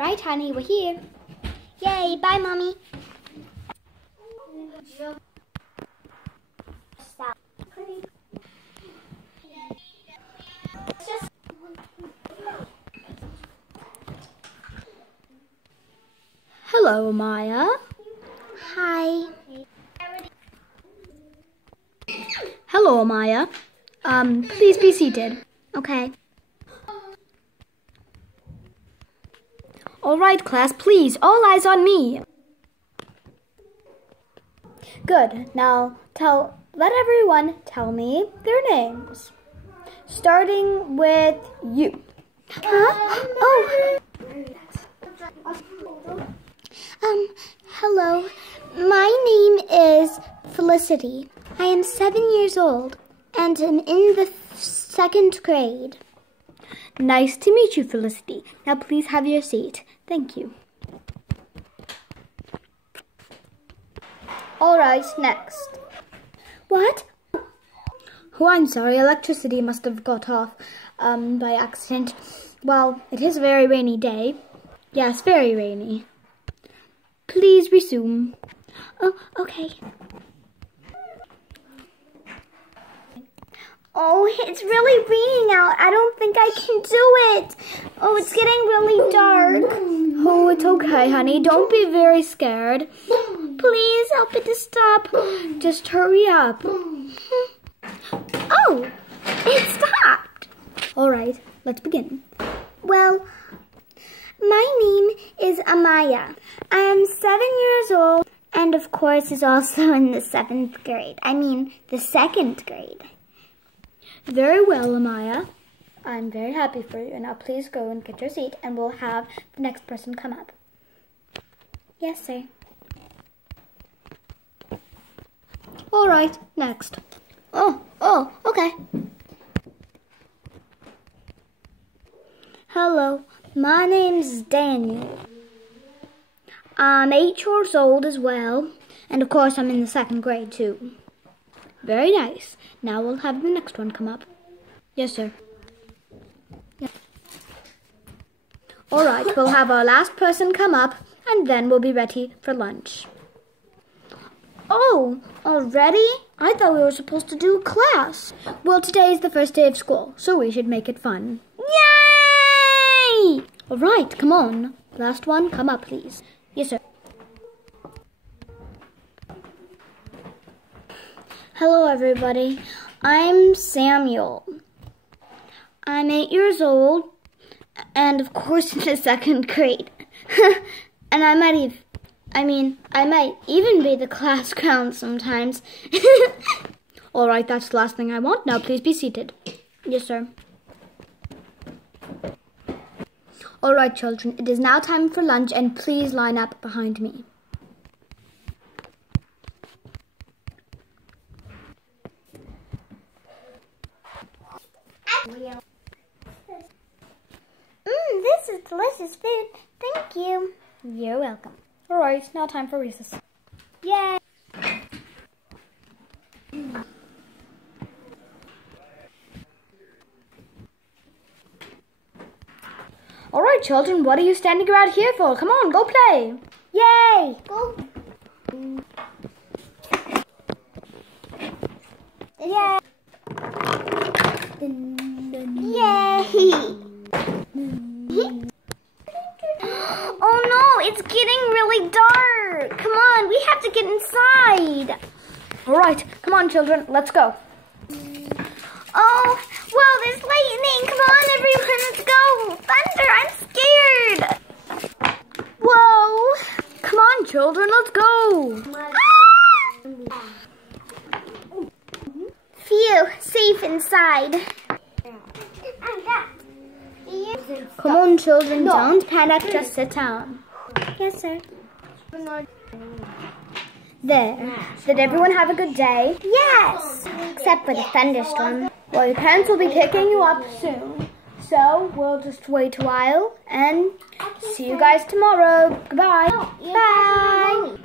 Right, honey, we're here. Yay, bye, Mommy. Hello, Maya. Hi. Hello, Maya. Please be seated. Okay. All right, class, please, all eyes on me. Good. Now, let everyone tell me their names. Starting with you. Huh? Oh. Hello. My name is Felicity. I am 7 years old and am in the 2nd grade. Nice to meet you, Felicity. Now please have your seat. Thank you. All right, next. What? Oh, I'm sorry. Electricity must have got off by accident. Well, it is a very rainy day. Yes, very rainy. Please resume. Oh, okay. Oh, it's really raining out. I don't think I can do it. Oh, it's getting really dark. Oh, it's okay, honey. Don't be very scared. Please help it to stop. Just hurry up. Oh, it stopped. All right, let's begin. Well, my name is Amaya. I am 7 years old and, of course, is also in the 7th grade. I mean, the 2nd grade. Very well, Amaya. I'm very happy for you. Now please go and get your seat and we'll have the next person come up. Yes, sir. All right, next. Oh, okay. Hello, my name's Daniel. I'm 8 years old as well, and of course I'm in the 2nd grade too. Very nice. Now we'll have the next one come up. Yes, sir. Yeah. All right, we'll have our last person come up, and then we'll be ready for lunch. Oh, already? I thought we were supposed to do class. Well, today is the first day of school, so we should make it fun. Yay! All right, come on. Last one, come up, please. Yes, sir. Hello, everybody. I'm Samuel. I'm 8 years old, and of course in the 2nd grade. And I might even be the class clown sometimes. All right, that's the last thing I want. Now, please be seated. Yes, sir. All right, children, it is now time for lunch, and please line up behind me. This is delicious food. Thank you. You're welcome. All right, now time for recess. Yay! All right, children, what are you standing around here for? Come on, go play. Yay! Go. Yay! Yay! Oh no, it's getting really dark. Come on, we have to get inside. All right, come on, children, let's go. Oh, whoa, there's lightning. Come on, everyone, let's go. Thunder, I'm scared. Whoa. Come on, children, let's go. Ah! Phew, safe inside. Come on, children, don't panic, just sit down. Yes, sir. There. Did everyone have a good day? Yes, except for the thunderstorm. Well, your parents will be picking you up soon. So we'll just wait a while and see you guys tomorrow. Goodbye. Bye.